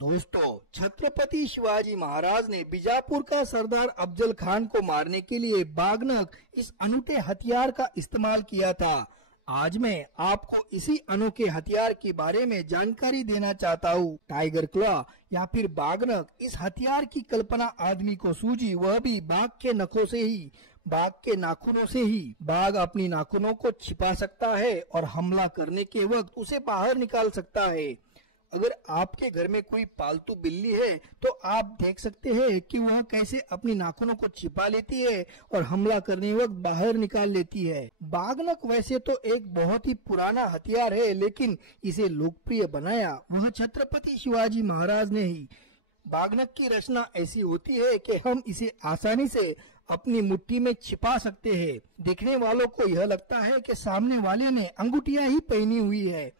दोस्तों, छत्रपति शिवाजी महाराज ने बीजापुर का सरदार अफजल खान को मारने के लिए बागनक इस अनूठे हथियार का इस्तेमाल किया था। आज मैं आपको इसी अनोखे हथियार के बारे में जानकारी देना चाहता हूँ। टाइगर क्लॉ या फिर बागनक, इस हथियार की कल्पना आदमी को सूझी, वह भी बाघ के नखों से ही, बाघ के नाखूनों से ही। बाघ अपनी नाखूनों को छिपा सकता है और हमला करने के वक्त उसे बाहर निकाल सकता है। अगर आपके घर में कोई पालतू बिल्ली है तो आप देख सकते हैं कि वह कैसे अपनी नाखूनों को छिपा लेती है और हमला करने वक्त बाहर निकाल लेती है। बागनक वैसे तो एक बहुत ही पुराना हथियार है, लेकिन इसे लोकप्रिय बनाया वह छत्रपति शिवाजी महाराज ने ही। बागनक की रचना ऐसी होती है कि हम इसे आसानी से अपनी मुट्ठी में छिपा सकते हैं। देखने वालों को यह लगता है कि सामने वाले ने अंगूठियां ही पहनी हुई है।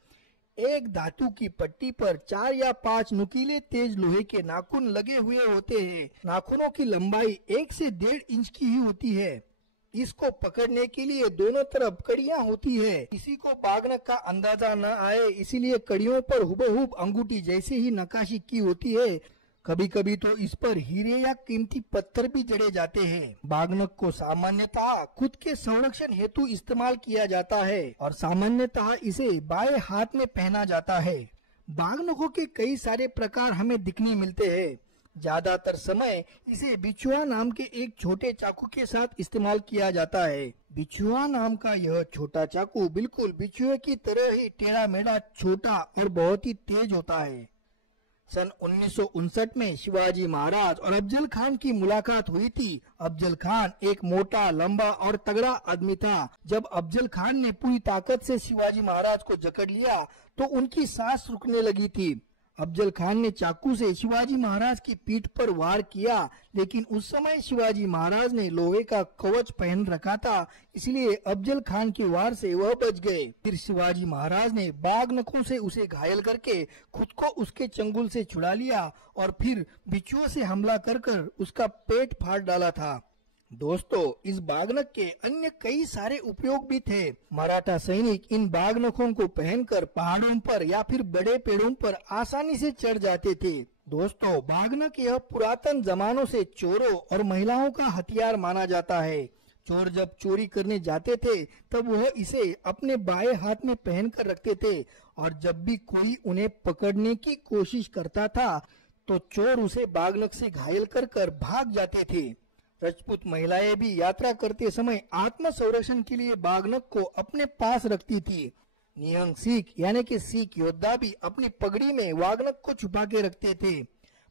एक धातु की पट्टी पर 4 या 5 नुकीले तेज लोहे के नाखून लगे हुए होते हैं। नाखूनों की लंबाई 1 से 1.5 इंच की ही होती है। इसको पकड़ने के लिए दोनों तरफ कड़ियां होती है। किसी को बागनक का अंदाजा न आए, इसीलिए कड़ियों पर हुबहू अंगूठी जैसे ही नक्काशी की होती है। कभी कभी तो इस पर हीरे या कीमती पत्थर भी जड़े जाते हैं। बागनक को सामान्यतः खुद के संरक्षण हेतु इस्तेमाल किया जाता है और सामान्यतः इसे बाएं हाथ में पहना जाता है। बागनकों के कई सारे प्रकार हमें दिखने मिलते हैं। ज्यादातर समय इसे बिछुआ नाम के एक छोटे चाकू के साथ इस्तेमाल किया जाता है। बिछुआ नाम का यह छोटा चाकू बिल्कुल बिछुए की तरह ही टेढ़ा मेढ़ा, छोटा और बहुत ही तेज होता है। सन 1959 में शिवाजी महाराज और अफजल खान की मुलाकात हुई थी। अफजल खान एक मोटा, लंबा और तगड़ा आदमी था। जब अफजल खान ने पूरी ताकत से शिवाजी महाराज को जकड़ लिया तो उनकी सांस रुकने लगी थी। अफजल खान ने चाकू से शिवाजी महाराज की पीठ पर वार किया, लेकिन उस समय शिवाजी महाराज ने लोहे का कवच पहन रखा था, इसलिए अफजल खान के वार से वह बच गए। फिर शिवाजी महाराज ने बागनकों से उसे घायल करके खुद को उसके चंगुल से छुड़ा लिया और फिर बिच्छुओं से हमला कर उसका पेट फाड़ डाला था। दोस्तों, इस बागनक के अन्य कई सारे उपयोग भी थे। मराठा सैनिक इन बागनकों को पहनकर पहाड़ों पर या फिर बड़े पेड़ों पर आसानी से चढ़ जाते थे। दोस्तों, बागनक यह पुरातन जमानों से चोरों और महिलाओं का हथियार माना जाता है। चोर जब चोरी करने जाते थे तब वह इसे अपने बाएं हाथ में पहन कर रखते थे और जब भी कोई उन्हें पकड़ने की कोशिश करता था तो चोर उसे बागनक से घायल कर भाग जाते थे। राजपूत महिलाएं भी यात्रा करते समय आत्म संरक्षण के लिए बागनक को अपने पास रखती थी। निहंग सिख यानी कि सिख योद्धा भी अपनी पगड़ी में बागनक को छुपा के रखते थे।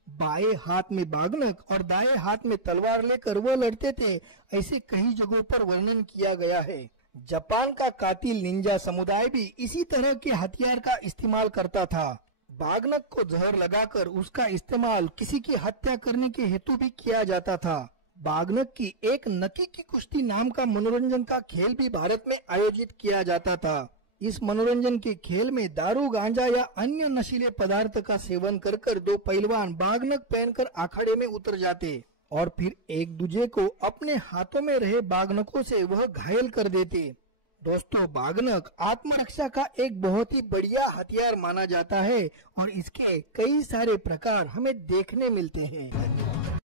बाएं हाथ में बागनक और दाएं हाथ में तलवार लेकर वह लड़ते थे। ऐसे कई जगहों पर वर्णन किया गया है। जापान का कातिल निंजा समुदाय भी इसी तरह के हथियार का इस्तेमाल करता था। बागनक को जहर लगाकर उसका इस्तेमाल किसी की हत्या करने के हेतु भी किया जाता था। बागनक की एक नकी की कुश्ती नाम का मनोरंजन का खेल भी भारत में आयोजित किया जाता था। इस मनोरंजन के खेल में दारू, गांजा या अन्य नशीले पदार्थ का सेवन कर दो पहलवान बागनक पहनकर अखाड़े में उतर जाते और फिर एक दूसरे को अपने हाथों में रहे बागनकों से वह घायल कर देते। दोस्तों, बागनक आत्मरक्षा का एक बहुत ही बढ़िया हथियार माना जाता है और इसके कई सारे प्रकार हमें देखने मिलते हैं।